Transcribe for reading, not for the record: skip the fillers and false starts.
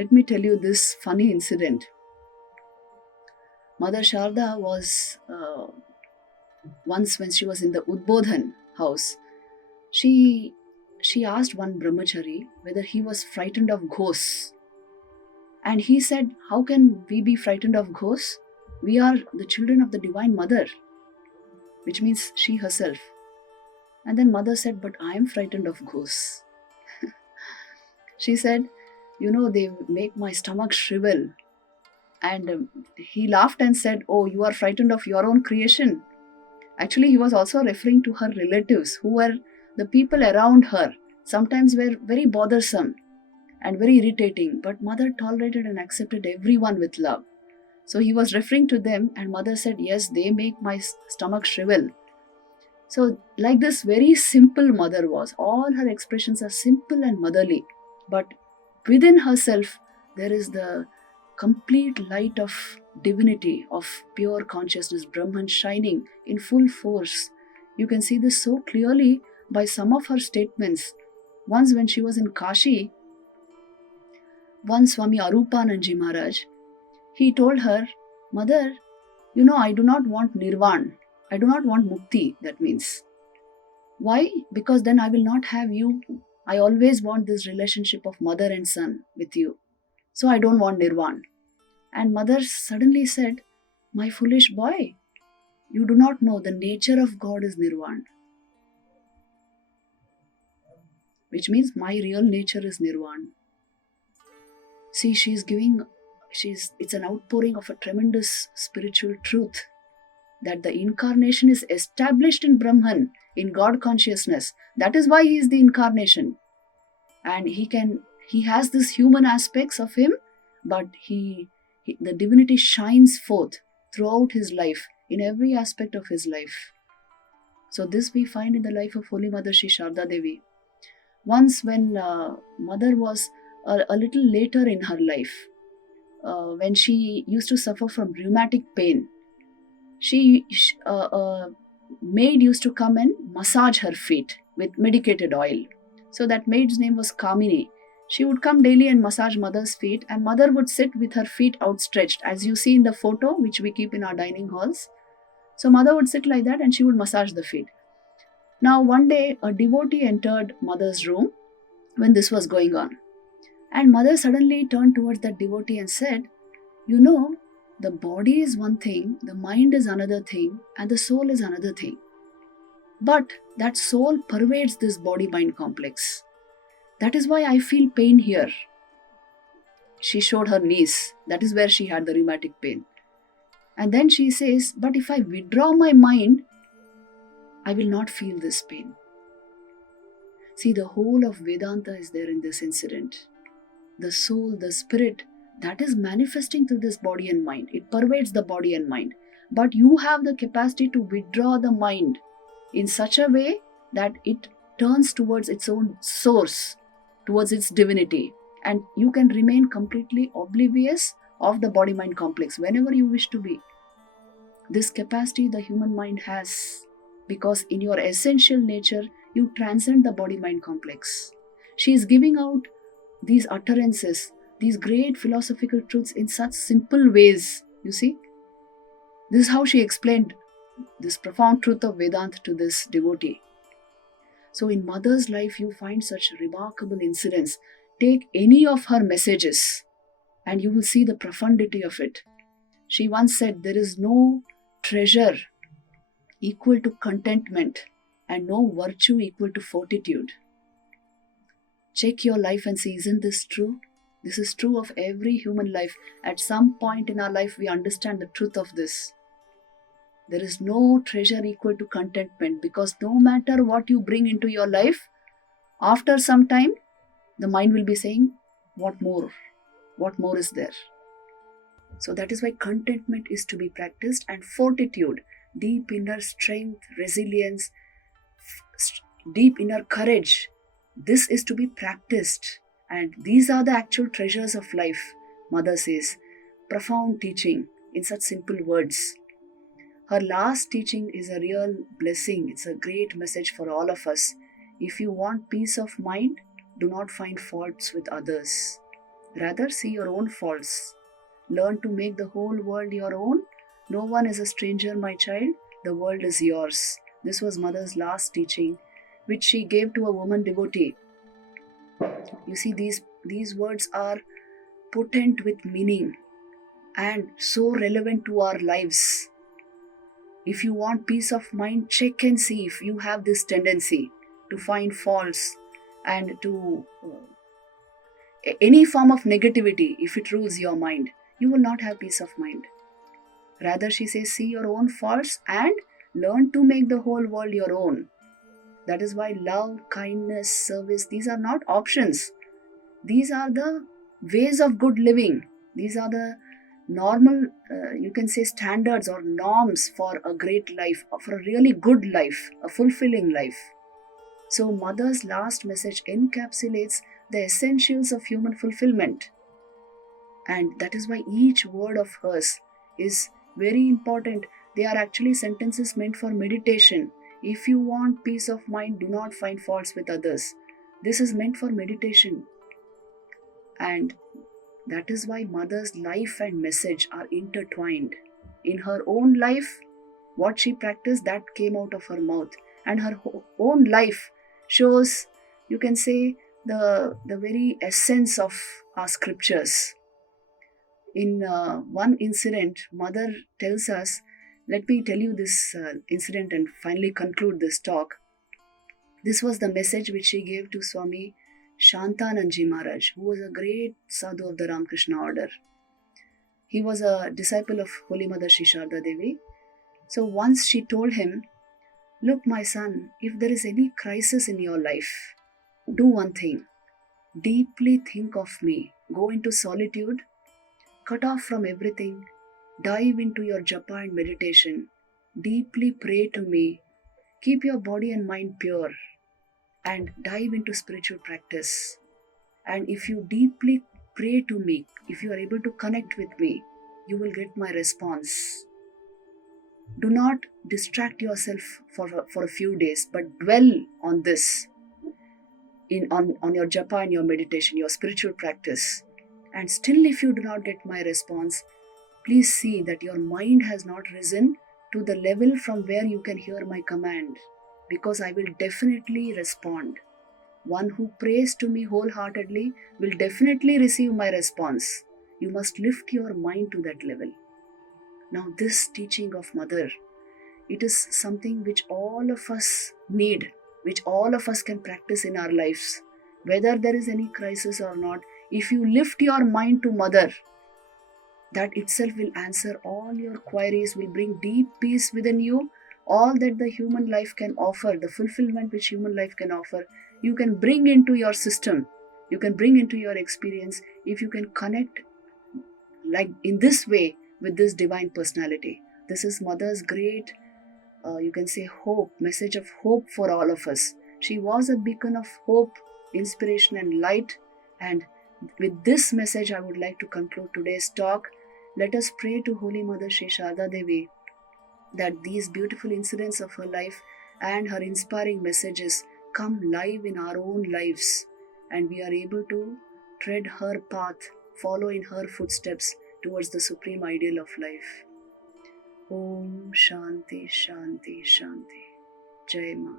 Let me tell you this funny incident. Mother Sharda was once when she was in the Udbodhan house, she asked one brahmachari whether he was frightened of ghosts. And he said, how can we be frightened of ghosts? We are the children of the Divine Mother, which means she herself. And then mother said, but I am frightened of ghosts. She said, they make my stomach shrivel. And he laughed and said, oh, you are frightened of your own creation. Actually, he was also referring to her relatives, who were the people around her. Sometimes were very bothersome and very irritating, but mother tolerated and accepted everyone with love. So he was referring to them, and mother said, yes, they make my stomach shrivel. So like this, very simple mother was. All her expressions are simple and motherly, but within herself there is the complete light of divinity, of pure consciousness, Brahman shining in full force. You can see this so clearly by some of her statements. Once when she was in Kashi, one Swami Arupananji Maharaj, he told her, Mother, I do not want nirvan. I do not want mukti, that means. Why? Because then I will not have you. I always want this relationship of mother and son with you. So I don't want nirvan. And mother suddenly said, my foolish boy, you do not know the nature of God is nirvan. Which means my real nature is nirvan. See, it's an outpouring of a tremendous spiritual truth, that the incarnation is established in Brahman, in God consciousness. That is why he is the incarnation. And he has these human aspects of him, but the divinity shines forth throughout his life, in every aspect of his life. So this we find in the life of Holy Mother Shri Sharda Devi. Once when mother was a little later in her life, when she used to suffer from rheumatic pain, maid used to come and massage her feet with medicated oil. So that maid's name was Kamini. She would come daily and massage mother's feet, and mother would sit with her feet outstretched, as you see in the photo which we keep in our dining halls. So mother would sit like that and she would massage the feet. Now one day a devotee entered mother's room when this was going on, and mother suddenly turned towards that devotee and said, the body is one thing, the mind is another thing, and the soul is another thing. But that soul pervades this body-mind complex. That is why I feel pain here. She showed her knees. That is where she had the rheumatic pain. And then she says, but if I withdraw my mind, I will not feel this pain. See, the whole of Vedanta is there in this incident. The soul, the spirit, that is manifesting through this body and mind. It pervades the body and mind. But you have the capacity to withdraw the mind in such a way that it turns towards its own source, towards its divinity. And you can remain completely oblivious of the body-mind complex whenever you wish to be. This capacity the human mind has, because in your essential nature, you transcend the body-mind complex. She is giving out these utterances, these great philosophical truths in such simple ways, you see. This is how she explained this profound truth of Vedanta to this devotee. So in mother's life, you find such remarkable incidents. Take any of her messages and you will see the profundity of it. She once said, there is no treasure equal to contentment and no virtue equal to fortitude. Check your life and see, isn't this true? This is true of every human life. At some point in our life, we understand the truth of this. There is no treasure equal to contentment, because no matter what you bring into your life, after some time, the mind will be saying, what more? What more is there? So that is why contentment is to be practiced, and fortitude, deep inner strength, resilience, deep inner courage, this is to be practiced. And these are the actual treasures of life, Mother says. Profound teaching in such simple words. Her last teaching is a real blessing. It's a great message for all of us. If you want peace of mind, do not find faults with others. Rather, see your own faults. Learn to make the whole world your own. No one is a stranger, my child. The world is yours. This was Mother's last teaching, which she gave to a woman devotee. You see, these words are potent with meaning and so relevant to our lives. If you want peace of mind, check and see if you have this tendency to find faults and to any form of negativity. If it rules your mind, you will not have peace of mind. Rather, she says, see your own faults and learn to make the whole world your own. That is why love, kindness, service, these are not options. These are the ways of good living. These are the normal, you can say, standards or norms for a great life, for a really good life, a fulfilling life. So, Mother's last message encapsulates the essentials of human fulfillment. And that is why each word of hers is very important. They are actually sentences meant for meditation. If you want peace of mind, do not find faults with others. This is meant for meditation. And that is why Mother's life and message are intertwined. In her own life, what she practiced, that came out of her mouth. And her own life shows, you can say, the very essence of our scriptures. In one incident, Mother tells us, let me tell you this incident and finally conclude this talk. This was the message which she gave to Swami Shantananji Maharaj, who was a great sadhu of the Ramakrishna order. He was a disciple of Holy Mother Sri Sararda Devi. So once she told him, look, my son, if there is any crisis in your life, do one thing. Deeply think of me. Go into solitude. Cut off from everything. Dive into your japa and meditation. Deeply pray to me. Keep your body and mind pure. And dive into spiritual practice. And if you deeply pray to me, if you are able to connect with me, you will get my response. Do not distract yourself for a few days, but dwell on this, on your japa and your meditation, your spiritual practice. And still if you do not get my response, please see that your mind has not risen to the level from where you can hear my command, because I will definitely respond. One who prays to me wholeheartedly will definitely receive my response. You must lift your mind to that level. Now this teaching of Mother, it is something which all of us need, which all of us can practice in our lives. Whether there is any crisis or not, if you lift your mind to Mother, that itself will answer all your queries, will bring deep peace within you. All that the human life can offer, the fulfillment which human life can offer, you can bring into your system, you can bring into your experience if you can connect like in this way with this divine personality. This is Mother's great, you can say, hope, message of hope for all of us. She was a beacon of hope, inspiration and light. And with this message, I would like to conclude today's talk. Let us pray to Holy Mother Sri Sararda Devi that these beautiful incidents of her life and her inspiring messages come live in our own lives, and we are able to tread her path, follow in her footsteps towards the supreme ideal of life. Om Shanti Shanti Shanti. Jai Ma.